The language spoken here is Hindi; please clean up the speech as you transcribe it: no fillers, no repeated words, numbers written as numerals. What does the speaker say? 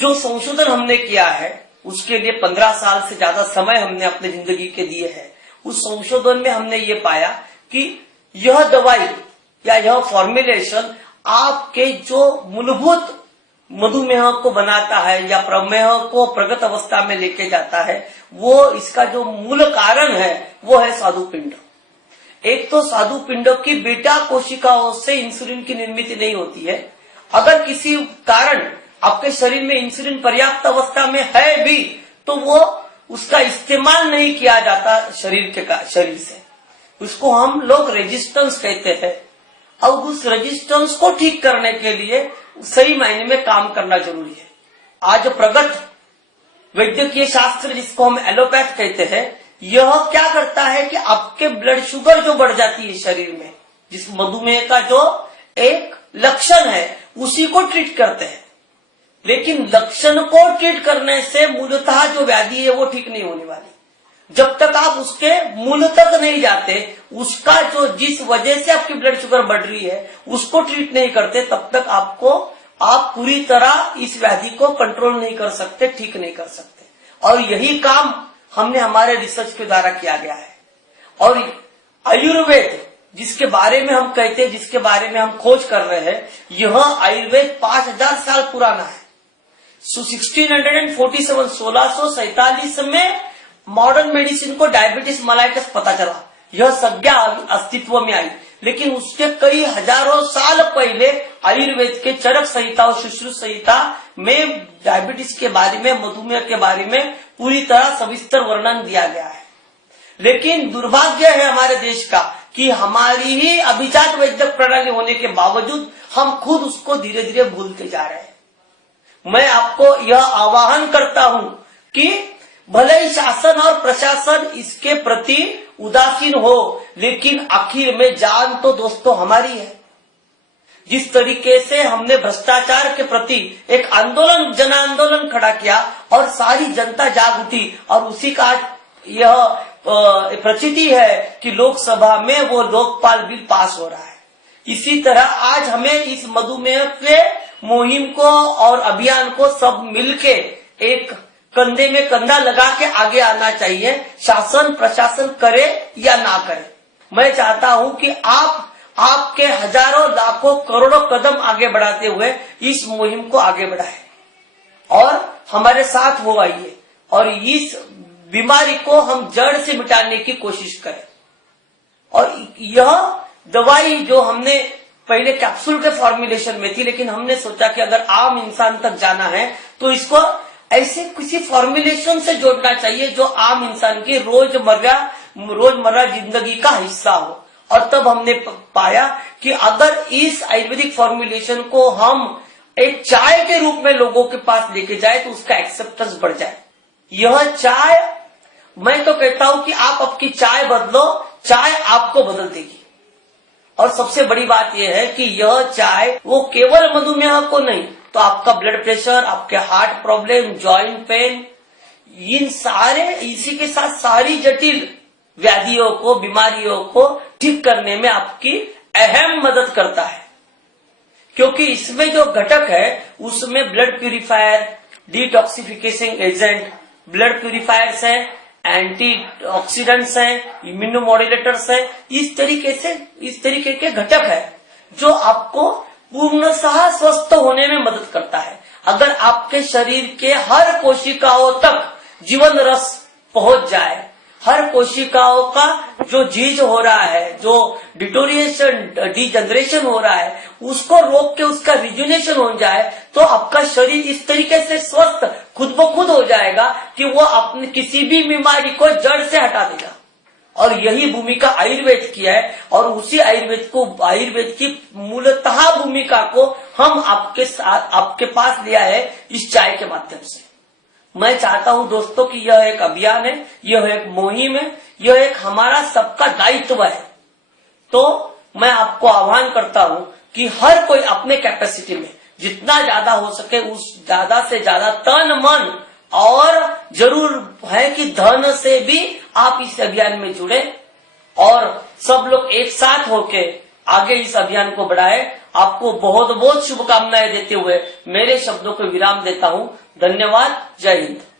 जो संशोधन हमने किया है उसके लिए 15 साल से ज्यादा समय हमने अपने जिंदगी के दिए हैं। उस संशोधन में हमने ये पाया कि यह दवाई या यह फॉर्मुलेशन आपके जो मूलभूत मधुमेह को बनाता है या प्रमेह को प्रगत अवस्था में लेके जाता है, वो इसका जो मूल कारण है वो है स्वादुपिंड। एक तो स्वादुपिंड की बीटा कोशिकाओं से इंसुलिन की निर्मित नहीं होती है। अगर किसी कारण आपके शरीर में इंसुलिन पर्याप्त अवस्था में है भी तो वो उसका इस्तेमाल नहीं किया जाता शरीर से। उसको हम लोग रेजिस्टेंस कहते हैं। अब उस रेजिस्टेंस को ठीक करने के लिए सही मायने में काम करना जरूरी है। आज प्रगत वैद्यकीय शास्त्र जिसको हम एलोपैथ कहते हैं, यह क्या करता है कि आपके ब्लड शुगर जो बढ़ जाती है शरीर में, जिस मधुमेह का जो एक लक्षण है उसी को ट्रीट करते हैं। लेकिन लक्षण को ट्रीट करने से मूलतः जो व्याधि है वो ठीक नहीं होने वाली। जब तक आप उसके मूल तक नहीं जाते, उसका जो जिस वजह से आपकी ब्लड शुगर बढ़ रही है उसको ट्रीट नहीं करते, तब तक आप पूरी तरह इस व्याधि को कंट्रोल नहीं कर सकते, ठीक नहीं कर सकते। और यही काम हमने हमारे रिसर्च के द्वारा किया गया है। और आयुर्वेद जिसके बारे में हम कहते हैं, जिसके बारे में हम खोज कर रहे हैं, यह आयुर्वेद 5000 साल पुराना है। 1647 में मॉडर्न मेडिसिन को डायबिटीज मेलाइटस पता चला, यह संज्ञा अस्तित्व में आई। लेकिन उसके कई हजारों साल पहले आयुर्वेद के चरक संहिता और शुश्रुत संहिता में डायबिटीज के बारे में, मधुमेह के बारे में पूरी तरह सविस्तर वर्णन दिया गया है। लेकिन दुर्भाग्य है हमारे देश का कि हमारी ही अभिजात वैद्यक प्रणाली होने के बावजूद हम खुद उसको धीरे धीरे भूलते जा रहे हैं। मैं आपको यह आह्वान करता हूं कि भले ही शासन और प्रशासन इसके प्रति उदासीन हो, लेकिन आखिर में जान तो दोस्तों हमारी है। जिस तरीके से हमने भ्रष्टाचार के प्रति एक आंदोलन, जन आंदोलन खड़ा किया और सारी जनता जाग उठी, और उसी का यह प्रचिति है कि लोकसभा में वो लोकपाल बिल पास हो रहा है। इसी तरह आज हमें इस मधुमेह के मुहिम को और अभियान को सब मिलके एक कंधे में कंधा लगा के आगे आना चाहिए, शासन प्रशासन करे या ना करे। मैं चाहता हूं कि आपके हजारों लाखों करोड़ों कदम आगे बढ़ाते हुए इस मुहिम को आगे बढ़ाएं और हमारे साथ वो आइए और इस बीमारी को हम जड़ से मिटाने की कोशिश करें। और यह दवाई जो हमने पहले कैप्सूल के फॉर्मुलेशन में थी, लेकिन हमने सोचा कि अगर आम इंसान तक जाना है तो इसको ऐसे किसी फॉर्मुलेशन से जोड़ना चाहिए जो आम इंसान की रोजमर्रा जिंदगी का हिस्सा हो। और तब हमने पाया कि अगर इस आयुर्वेदिक फॉर्मुलेशन को हम एक चाय के रूप में लोगों के पास लेके जाए तो उसका एक्सेप्टेंस बढ़ जाए। यह चाय, मैं तो कहता हूं कि आप आपकी चाय बदलो, चाय आपको बदल देगी। और सबसे बड़ी बात यह है कि यह चाय वो केवल मधुमेह को नहीं, तो आपका ब्लड प्रेशर, आपके हार्ट प्रॉब्लम, जॉइंट पेन, इन सारे, इसी के साथ सारी जटिल व्याधियों को, बीमारियों को ठीक करने में आपकी अहम मदद करता है। क्योंकि इसमें जो घटक है उसमें blood purifier, detoxification agent, blood purifiers है, एंटी ऑक्सीडेंट्स है, इम्यूनोमॉड्यूलेटर्स है, इस तरीके के घटक है जो आपको पूर्णतः स्वस्थ होने में मदद करता है। अगर आपके शरीर के हर कोशिकाओं तक जीवन रस पहुंच जाए, हर कोशिकाओं का जो जीज हो रहा है, जो डिजनरेशन हो रहा है, उसको रोक के उसका रिजुनेशन हो जाए, तो आपका शरीर इस तरीके से स्वस्थ खुद ब खुद हो जाएगा कि वो अपने किसी भी बीमारी को जड़ से हटा देगा। और यही भूमिका आयुर्वेद की है, और उसी आयुर्वेद की मूलतः भूमिका को हम आपके पास लिया है इस चाय के माध्यम से। मैं चाहता हूं दोस्तों कि यह एक अभियान है, यह एक मुहिम है, यह एक हमारा सबका दायित्व है। तो मैं आपको आह्वान करता हूं कि हर कोई अपने कैपेसिटी में जितना ज्यादा हो सके उस ज्यादा से ज्यादा तन मन और जरूर है कि धन से भी आप इस अभियान में जुड़े और सब लोग एक साथ होके आगे इस अभियान को बढ़ाए। आपको बहुत बहुत शुभकामनाएं देते हुए मेरे शब्दों को विराम देता हूं। धन्यवाद। जय हिंद।